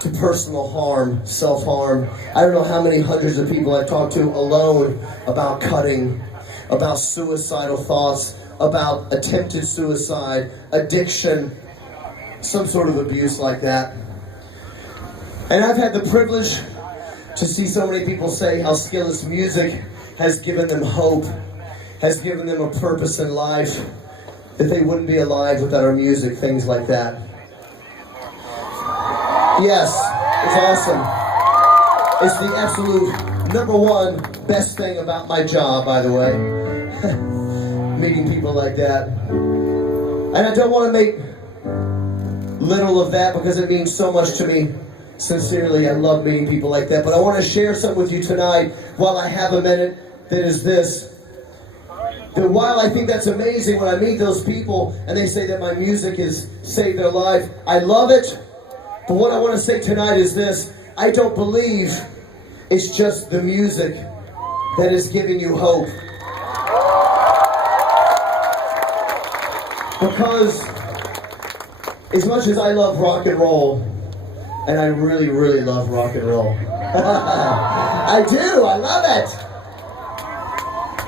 to personal harm, self-harm. I don't know how many hundreds of people I've talked to alone about cutting, about suicidal thoughts, about attempted suicide, addiction, some sort of abuse like that. And I've had the privilege to see so many people say how Skillet's music has given them hope, has given them a purpose in life, that they wouldn't be alive without our music, things like that. Yes, it's awesome. It's the absolute #1 best thing about my job, by the way. Meeting people like that. And I don't want to make little of that because it means so much to me. Sincerely, I love meeting people like that. But I want to share something with you tonight while I have a minute, that is this. That while I think that's amazing when I meet those people and they say that my music has saved their life, I love it. But what I want to say tonight is this. I don't believe it's just the music that is giving you hope. Because as much as I love rock and roll, and I really, really love rock and roll. I do, I love it.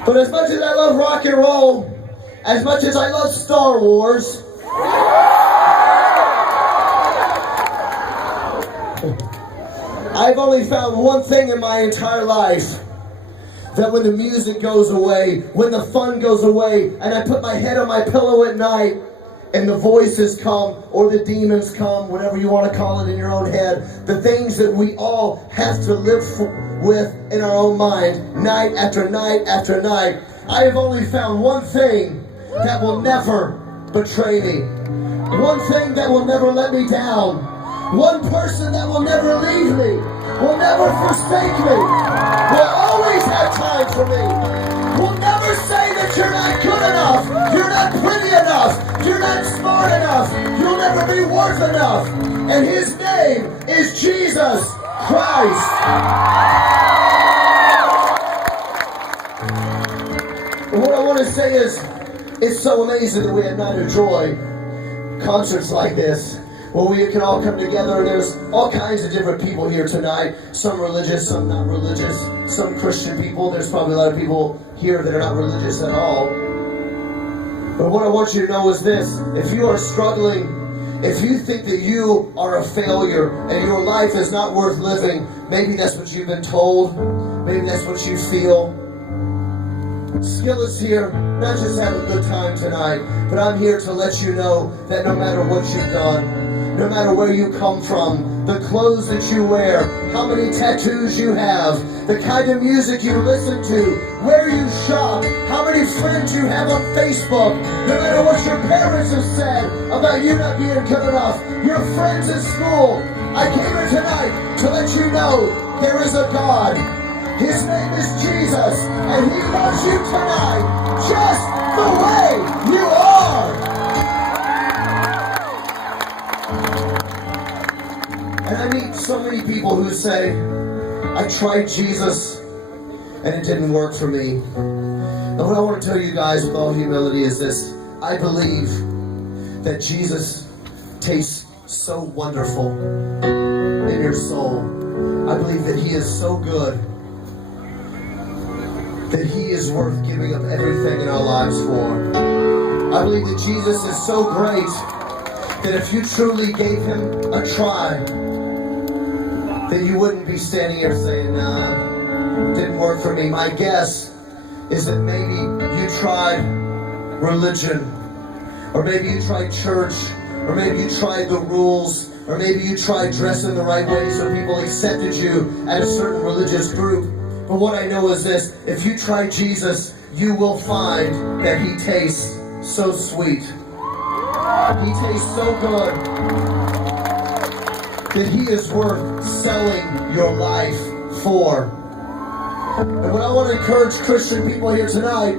But as much as I love rock and roll, as much as I love Star Wars, I've only found one thing in my entire life, that when the music goes away, when the fun goes away, and I put my head on my pillow at night, and the voices come, or the demons come, whatever you want to call it in your own head, the things that we all have to live with in our own mind, night after night after night, I have only found one thing that will never betray me. One thing that will never let me down. One person that will never leave me, will never forsake me, will always have time for me, will never say that you're not good enough, you're not pretty enough, you're not smart enough, you'll never be worth enough. And his name is Jesus Christ. And what I want to say is, it's so amazing that we at Night of Joy, concerts like this, where we can all come together, and there's all kinds of different people here tonight. Some religious, some not religious, some Christian people. There's probably a lot of people here that are not religious at all. But what I want you to know is this. If you are struggling, if you think that you are a failure and your life is not worth living, maybe that's what you've been told, maybe that's what you feel. Skillet's here, not just have a good time tonight, but I'm here to let you know that no matter what you've done, no matter where you come from, the clothes that you wear, how many tattoos you have, the kind of music you listen to, where you shop, how many friends you have on Facebook, no matter what your parents have said about you not being good enough, your friends at school, I came here tonight to let you know there is a God. His name is Jesus, and he loves you tonight just the way you are. And I meet so many people who say, I tried Jesus and it didn't work for me. And what I want to tell you guys with all humility is this. I believe that Jesus tastes so wonderful in your soul. I believe that he is so good, that he is worth giving up everything in our lives for. I believe that Jesus is so great that if you truly gave him a try, that you wouldn't be standing here saying, nah, didn't work for me. My guess is that maybe you tried religion, or maybe you tried church, or maybe you tried the rules, or maybe you tried dressing the right way so people accepted you at a certain religious group. But what I know is this, if you try Jesus, you will find that he tastes so sweet. He tastes so good that he is worth selling your life for. And what I want to encourage Christian people here tonight,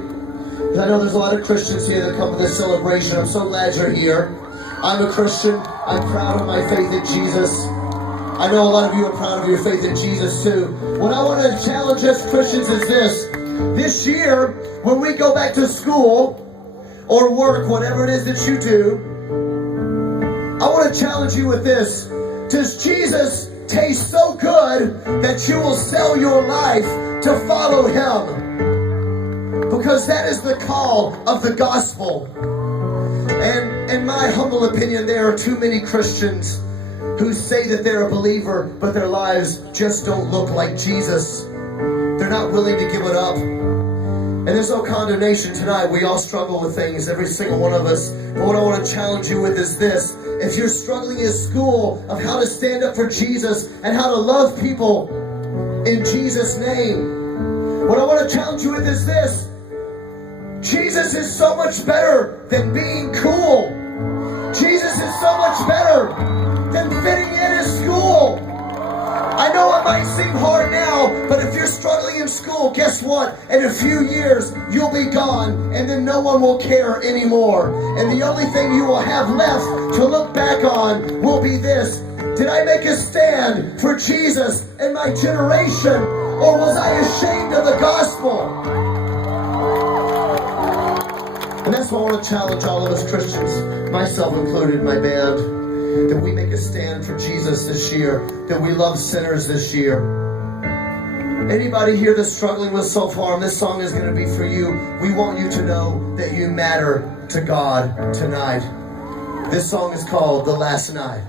because I know there's a lot of Christians here that come to this celebration. I'm so glad you're here. I'm a Christian. I'm proud of my faith in Jesus. I know a lot of you are proud of your faith in Jesus too. What I want to challenge us Christians is this. This year, when we go back to school or work, whatever it is that you do, I want to challenge you with this. Does Jesus taste so good that you will sell your life to follow him? Because that is the call of the gospel. And in my humble opinion, there are too many Christians who say that they're a believer, but their lives just don't look like Jesus. They're not willing to give it up. And there's no condemnation tonight. We all struggle with things, every single one of us. But what I want to challenge you with is this. If you're struggling in school of how to stand up for Jesus and how to love people in Jesus' name, what I want to challenge you with is this. Jesus is so much better than being cool. Jesus is so much better than fitting in at school. I know it might seem hard now, but if you're struggling in school, guess what? In a few years, you'll be gone, and then no one will care anymore. And the only thing you will have left to look back on will be this. Did I make a stand for Jesus in my generation, or was I ashamed of the gospel? And that's why I want to challenge all of us Christians, myself included, my band, that we make a stand for Jesus this year, that we love sinners this year. Anybody here that's struggling with self-harm, this song is going to be for you. We want you to know that you matter to God tonight. This song is called The Last Night.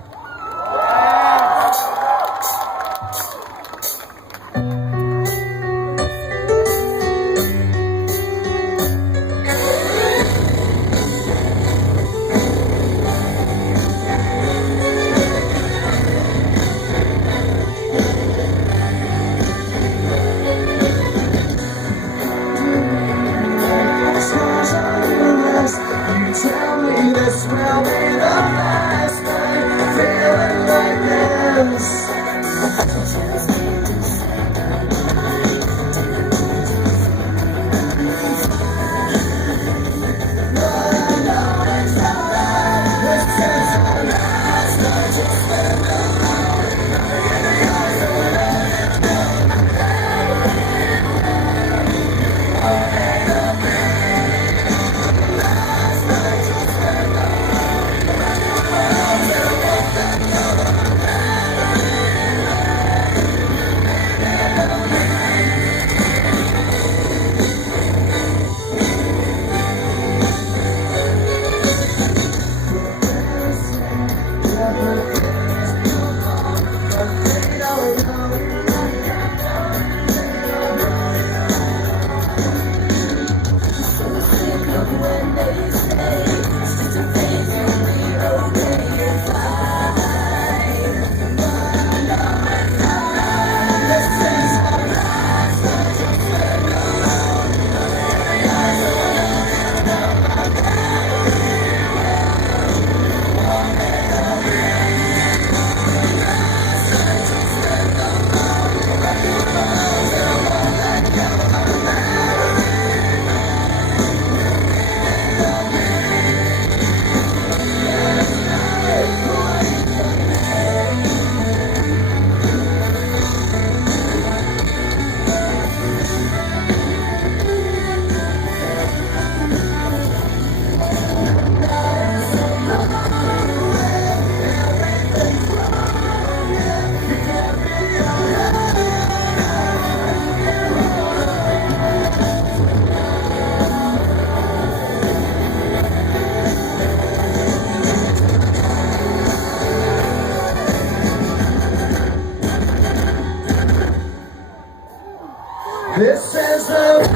This is the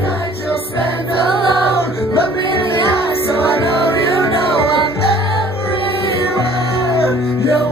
night you'll spend alone. Look me in the eye so I know you know I'm everywhere. You're